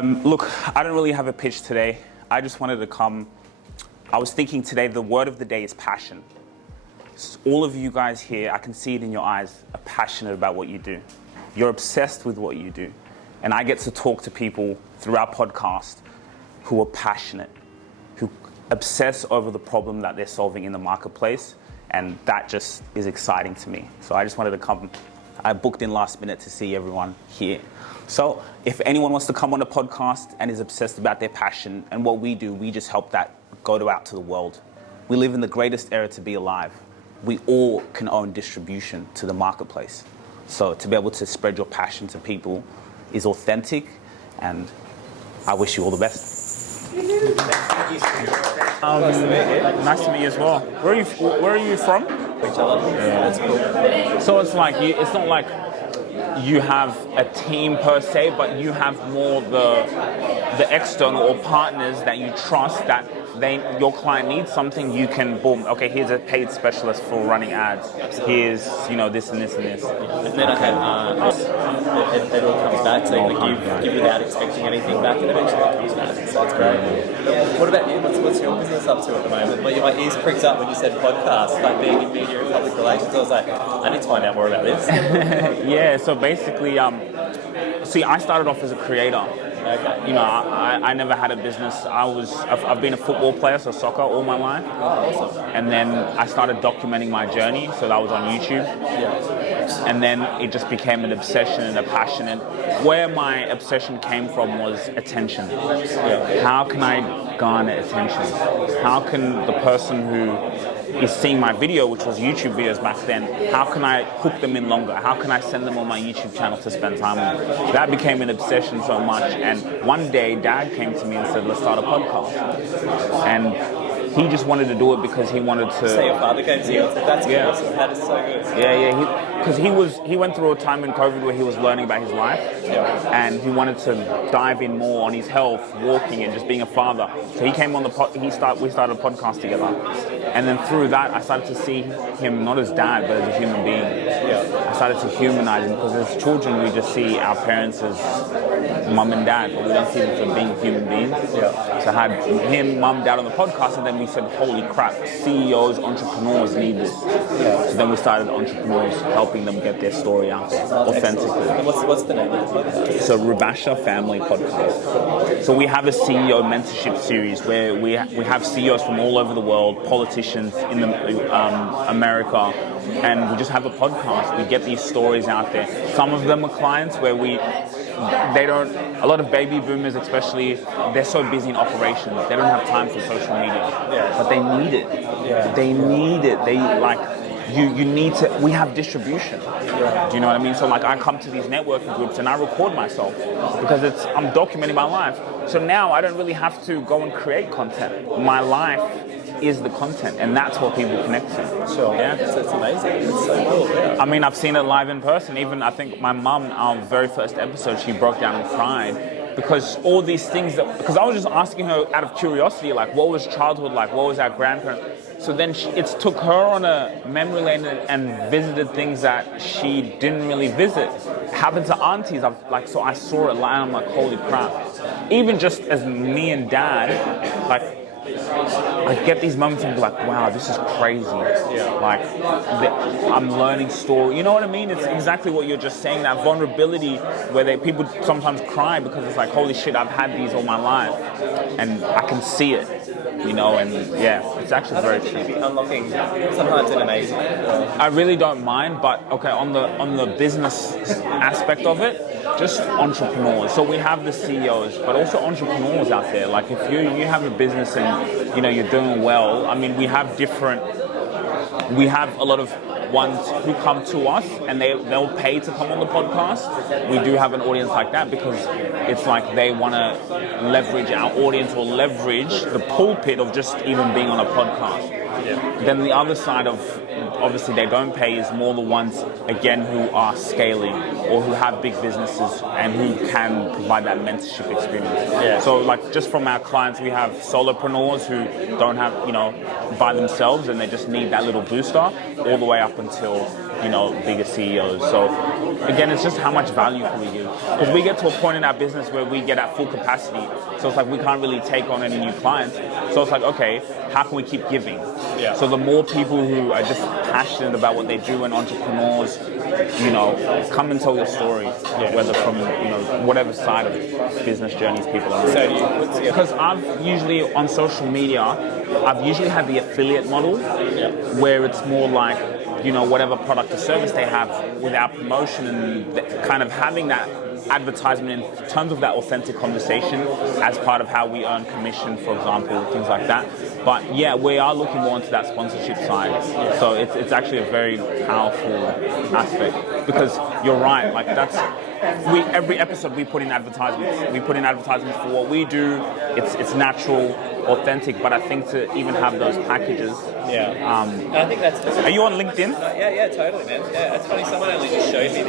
Look, I don't really have a pitch today. I just wanted to come. I was thinking today the word of the day is passion. All of you guys here, I can see it in your eyes, are passionate about what you do. You're obsessed with what you do. And I get to talk to people through our podcast who are passionate, who obsess over the problem that they're solving in the marketplace. And that just is exciting to me. So I just wanted to come. I booked in last minute to see everyone here. So if anyone wants to come on the podcast and is obsessed about their passion and what we do, we just help that go out to the world. We live in the greatest era to be alive. We all can own distribution to the marketplace. So to be able to spread your passion to people is authentic, and I wish you all the best. Nice to meet you as well. Where are you from? Yeah, that's cool. So it's like it's not like you have a team per se, but you have more the external or partners that you trust that your client needs something, you can boom. Okay, here's a paid specialist for running ads. Here's this and this and this. And then it all comes back to you give without expecting anything back, and eventually it comes back. So it's great. What about you? What's your business up to at the moment? Like, my ears pricked up when you said podcast, like being in media and public relations. I was like, I need to find out more about this. Yeah. So basically, I started off as a creator. Okay. I never had a business. I've been a football player, so soccer all my life. Oh, awesome. And then I started documenting my journey, so that was on YouTube. Yeah. And then it just became an obsession and a passion. And where my obsession came from was attention. Yeah. How can I garner attention? How can the person who is seeing my video, which was YouTube videos back then, how can I hook them in longer? How can I send them on my YouTube channel to spend time with? That became an obsession so much. And one day, Dad came to me and said, let's start a podcast. And he just wanted to do it because he wanted to... So your father came to you and said, that's awesome. That is so good. Yeah. Because he went through a time in COVID where he was learning about his life, and he wanted to dive in more on his health, walking, and just being a father. So he came on we started a podcast together, and then through that I started to see him not as dad but as a human being. I started to humanize him, because as children we just see our parents as mum and dad, but we don't see them for being human beings. So I had him, mum, dad on the podcast, and then we said, holy crap, CEOs, entrepreneurs need this. So then we started Entrepreneurs, helping them get their story out there authentically. And what's the name of the podcast? It's a Rubasha family podcast. So we have a CEO mentorship series where we have CEOs from all over the world, politicians in America, and we just have a podcast. We get these stories out there. Some of them are clients where a lot of baby boomers especially, they're so busy in operations, they don't have time for social media, but they need it. They need it. You need to, we have distribution. Do you know what I mean? So I come to these networking groups and I record myself because I'm documenting my life. So now I don't really have to go and create content. My life is the content, and that's what people connect to. Sure. Yeah, that's amazing. It's so cool. Yeah. I mean, I've seen it live in person. Even I think my mum, our very first episode, she broke down and cried because all these things because I was just asking her out of curiosity, like, what was childhood like? What was our grandparents? So then it took her on a memory lane and visited things that she didn't really visit. It happened to aunties. So I saw it live, and I'm like, holy crap. Even just as me and Dad, I get these moments and be like, wow, this is crazy. I'm learning story. You know what I mean? It's exactly what you're just saying, that vulnerability where people sometimes cry because it's like, holy shit, I've had these all my life. And I can see it, and it's actually very true. Unlocking sometimes an amazing. I really don't mind, but okay, on the business aspect of it, just entrepreneurs. So we have the CEOs, but also entrepreneurs out there. Like if you have a business and you're doing well, I mean, we have a lot of ones who come to us and they'll pay to come on the podcast. We do have an audience like that because it's like they want to leverage our audience or leverage the pulpit of just even being on a podcast. Then the other side of, obviously they don't pay, is more the ones, again, who are scaling or who have big businesses and who can provide that mentorship experience. So just from our clients, we have solopreneurs who don't have, by themselves and they just need that little booster, all the way up until bigger CEOs. So again, it's just how much value can we give? Because we get to a point in our business where we get at full capacity. So it's like we can't really take on any new clients. So it's like, okay, how can we keep giving? Yeah. So the more people who are just passionate about what they do and entrepreneurs, come and tell your story, whether from, whatever side of business journeys people are on. So Because I've usually, on social media, I've usually had the affiliate model where it's more like, whatever product or service they have without promotion and kind of having that advertisement in terms of that authentic conversation as part of how we earn commission, for example, things like that. But yeah, we are looking more into that sponsorship side. So it's actually a very powerful aspect because you're right, like every episode we put in advertisements. We put in advertisements for what we do. It's natural, authentic, but I think to even have those packages. I think that's. Are you on LinkedIn? Yeah, totally, man. Yeah, that's funny. Someone only just showed me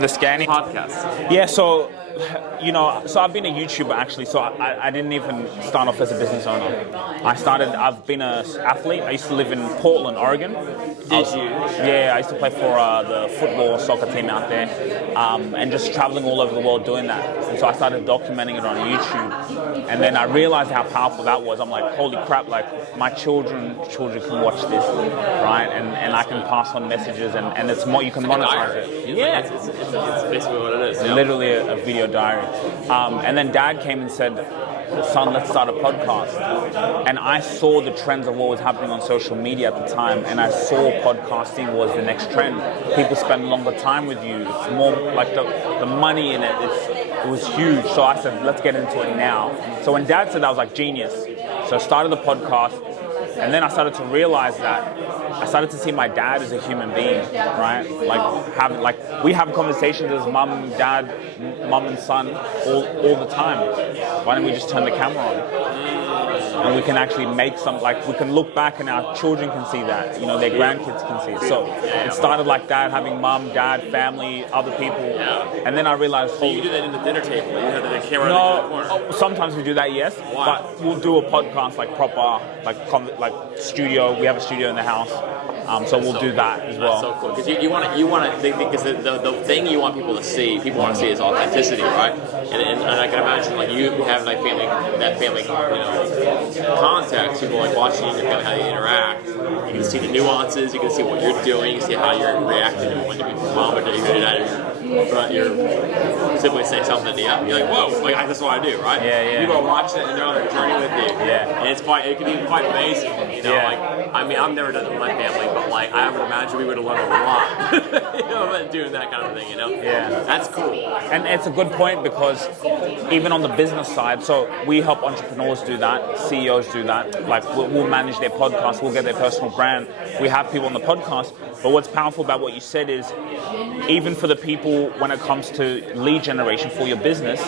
the scanning podcast. Yeah, so I've been a YouTuber actually, so I didn't even start off as a business owner. I've been an athlete. I used to live in Portland, Oregon. Yeah, I used to play for the football soccer team out there, and just traveling all over the world doing that. And so I started documenting it on YouTube, and then I realized how powerful that was. I'm like, holy crap, like my children can watch this, right? And I can pass on messages, and it's more, you can monetize it. Yeah. It's basically what it is. Literally a video diary. And then Dad came and said, son, let's start a podcast. And I saw the trends of what was happening on social media at the time, and I saw podcasting was the next trend. People spend longer time with you. It's more like the money in it. It was huge. So I said, let's get into it now. So when Dad said that, I was like, genius. So I started the podcast, and then I started to realize that I started to see my dad as a human being, right? We have conversations as mum, dad, mum and son all the time. Why don't we just turn the camera on? And we can actually make we can look back and our children can see that, their grandkids can see it. So it started like that, having mum, dad, family, other people. And then I realized... So you do that in the dinner table? You have the camera no, in the corner? Sometimes we do that, yes. Wow. But we'll do a podcast, proper, studio. We have a studio in the house. So we'll do that as well. That's so cool. Because you want to, because the thing you want people to see is authenticity, right? And I can imagine you have family context. People watching your family, how they interact. You can see the nuances. You can see what you're doing. You see how you're reacting to when your mom or dad, your siblings say something to you. You're like, whoa, that's what I do, right? Yeah. People are watching it and they're on a journey with you. Yeah. And it can be quite amazing. I've never done it with my family, but I would imagine we would have learned a lot, doing that kind of thing, Yeah. That's cool. And it's a good point because even on the business side, so we help entrepreneurs do that, CEOs do that. We'll manage their podcast, we'll get their personal brand. We have people on the podcast, but what's powerful about what you said is even for the people when it comes to lead generation for your business,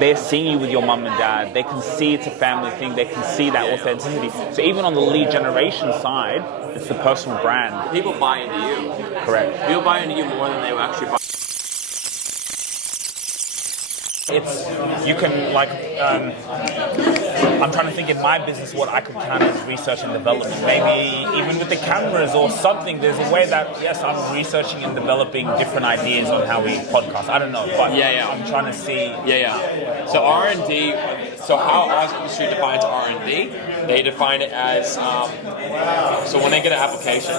they're seeing you with your mum and dad. They can see it's a family thing. They can see that authenticity. So even on the lead generation side, it's the personal brand. People buy into you. Correct. People buy into you more than they actually buy. You can I'm trying to think in my business what I could count as research and development. Maybe even with the cameras or something, there's a way that, yes, I'm researching and developing different ideas on how we podcast. I don't know, but I'm trying to see. Yeah. So R&D, so how our industry defines R&D, they define it as, so when they get an application,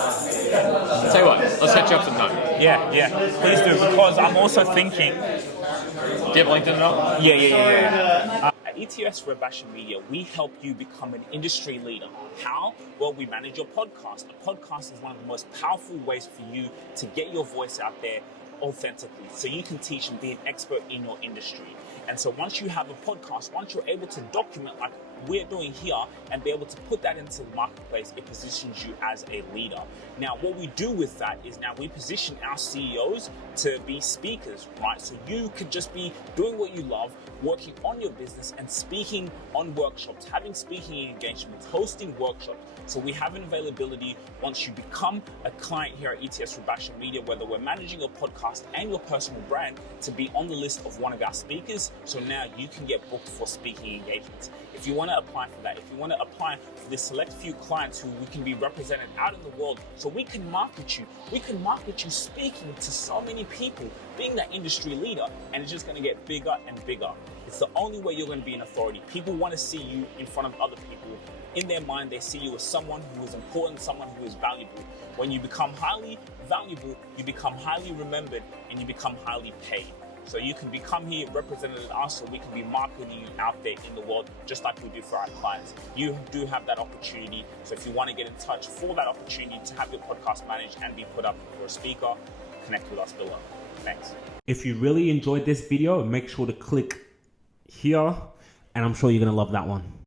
I'll tell you what, let's catch you up sometime. Yeah, please do, because I'm also thinking... Do you have LinkedIn now? Yeah. At ETS Rubasha Media, we help you become an industry leader. How? Well, we manage your podcast. A podcast is one of the most powerful ways for you to get your voice out there authentically, so you can teach and be an expert in your industry. And so once you have a podcast, once you're able to document like we're doing here and be able to put that into the marketplace, it positions you as a leader. Now, what we do with that is now we position our CEOs to be speakers, right? So you could just be doing what you love, working on your business and speaking on workshops, having speaking engagements, hosting workshops. So we have an availability once you become a client here at ETS Rubasha Media, whether we're managing your podcast and your personal brand, to be on the list of one of our speakers. So now you can get booked for speaking engagements. If you want want to apply for that, if you want to apply for this select few clients who we can be represented out in the world, so we can market you speaking to so many people, being that industry leader, and it's just going to get bigger and bigger. It's the only way you're going to be an authority. People want to see you in front of other people. In their mind, they see you as someone who is important, someone who is valuable. When you become highly valuable, you become highly remembered, and you become highly paid. So you can become here represented as us, so we can be marketing you out there in the world, just like we do for our clients. You do have that opportunity. So if you want to get in touch for that opportunity to have your podcast managed and be put up for a speaker, connect with us below. Thanks. If you really enjoyed this video, make sure to click here, and I'm sure you're going to love that one.